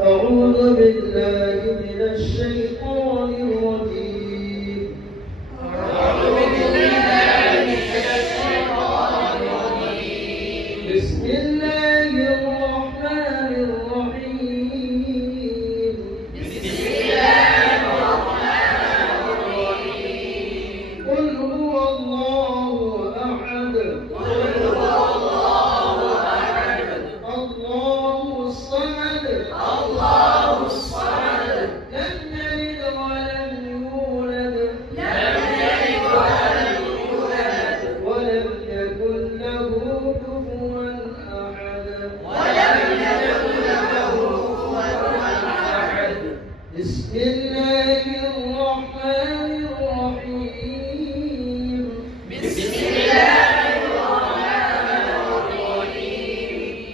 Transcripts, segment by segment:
أعوذ بالله من الشيطان الرجيم. بسم الله الرحمن الرحيم. قل هو الله أحد. الله الصمد. لم يلد ولم يولد. ولم يكن له كفوا أحد. بسم الله الرحمن الرحيم.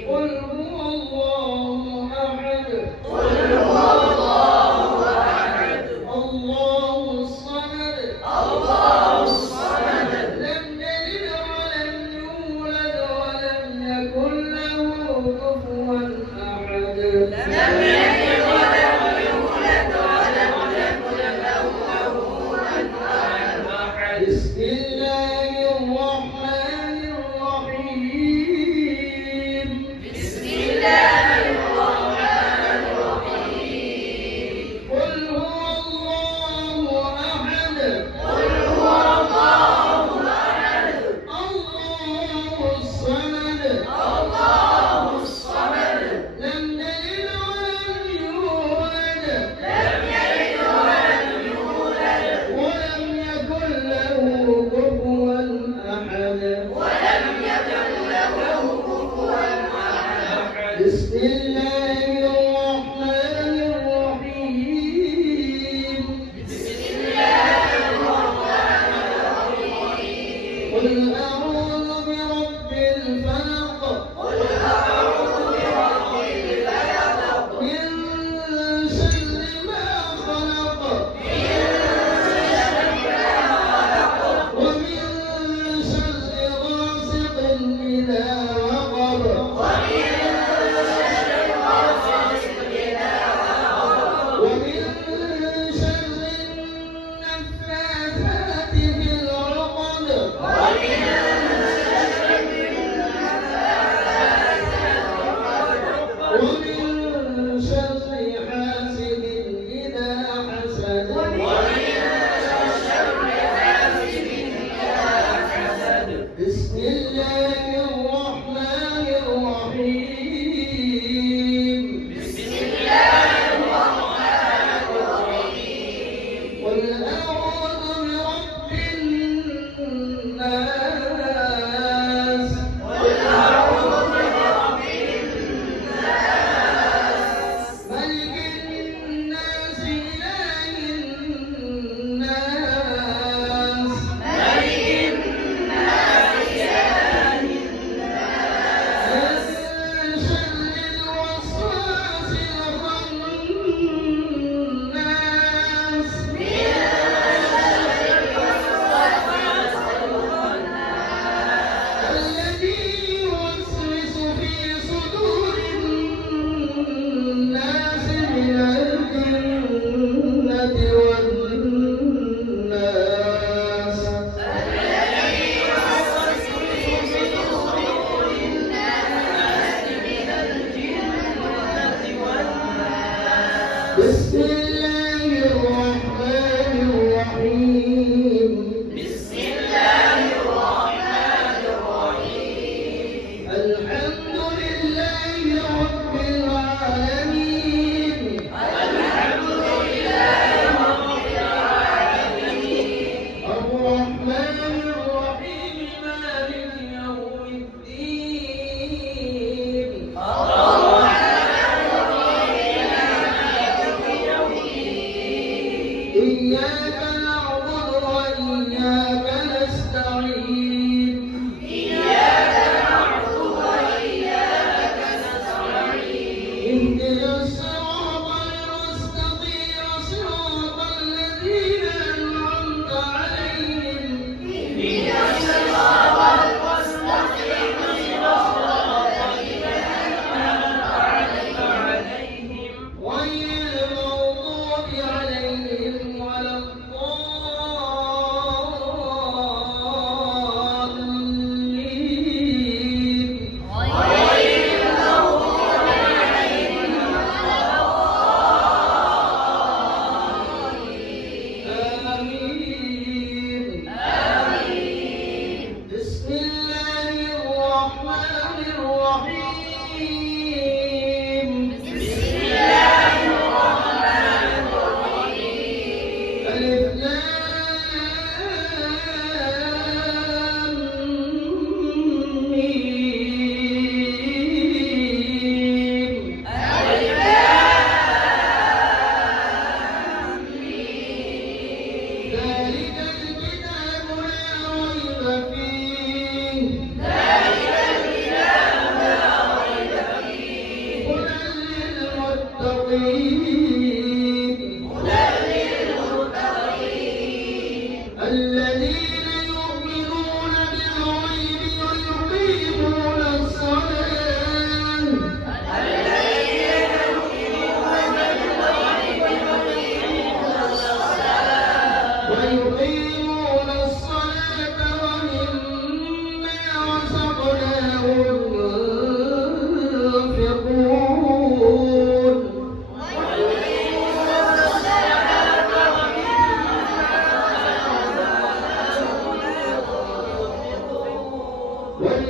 قل هو الله أحد. الله الصمد. لم يلد ولم يولد ولم يكن له كفوا أحد. بسم الله الرحمن الرحيم. قل هو الله أحد. الله الصمد. لم يلد ولم يولد. ولم يكن له كفوا أحد. بسم الله الرحمن الرحيم. قل أعوذ برب الفلق. من شر ما خلق. ومن شر غاسق إذا وقب.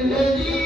الذي